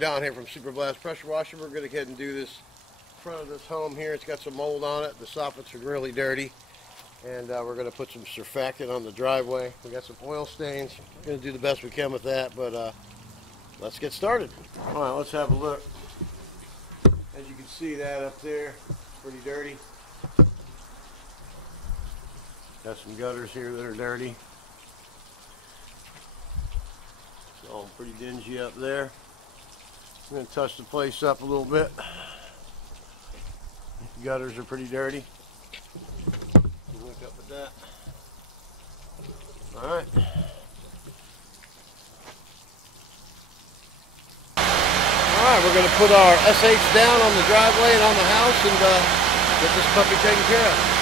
Don here from Super Blast Pressure Washer. We're going to go ahead and do this front of this home here. It's got some mold on it. The soffits are really dirty. And we're going to put some surfactant on the driveway. We got some oil stains. We're going to do the best we can with that, but let's get started. All right, let's have a look. As you can see, that up there, pretty dirty. Got some gutters here that are dirty. It's all pretty dingy up there. I'm going to touch the place up a little bit. The gutters are pretty dirty. Look up at that. All right. All right, we're going to put our SH down on the driveway and on the house and get this puppy taken care of.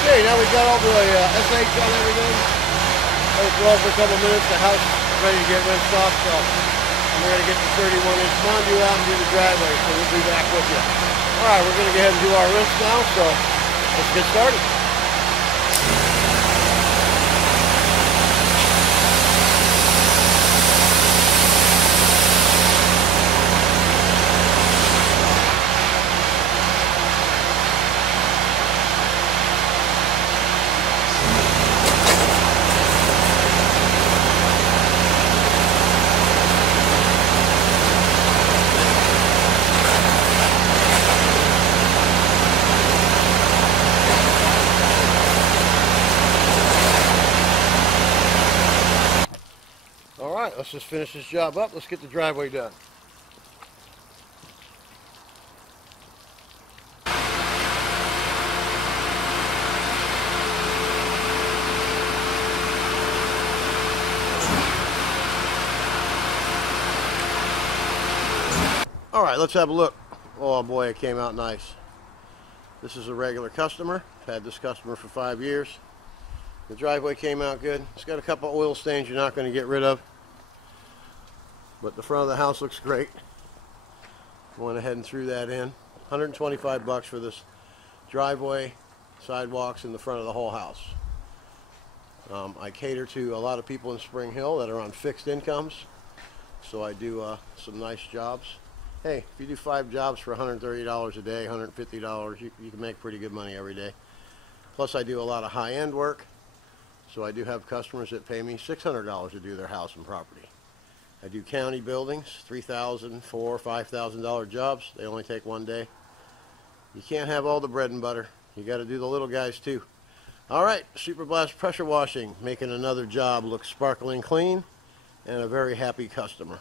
Okay, now we've got all the SH on everything. Let it roll for a couple minutes. The house is ready to get rinsed off, so we're going to get the 31-inch conduit out and do the driveway, so we'll be back with you. Alright, we're going to go ahead and do our rinse now, so let's get started. Alright, let's just finish this job up. Let's get the driveway done. Alright, let's have a look. Oh boy, it came out nice. This is a regular customer. I've had this customer for 5 years. The driveway came out good. It's got a couple oil stains you're not going to get rid of. But the front of the house looks great. Went ahead and threw that in. 125 bucks for this driveway, sidewalks, in the front of the whole house. I cater to a lot of people in Spring Hill that are on fixed incomes. So I do some nice jobs. Hey, if you do 5 jobs for $130 a day, $150, you can make pretty good money every day. Plus I do a lot of high-end work. So I do have customers that pay me $600 to do their house and property. I do county buildings, $3,000, $4,000, $5,000 jobs. They only take 1 day. You can't have all the bread and butter. You got to do the little guys too. All right, Super Blast Pressure Washing, making another job look sparkling clean and a very happy customer.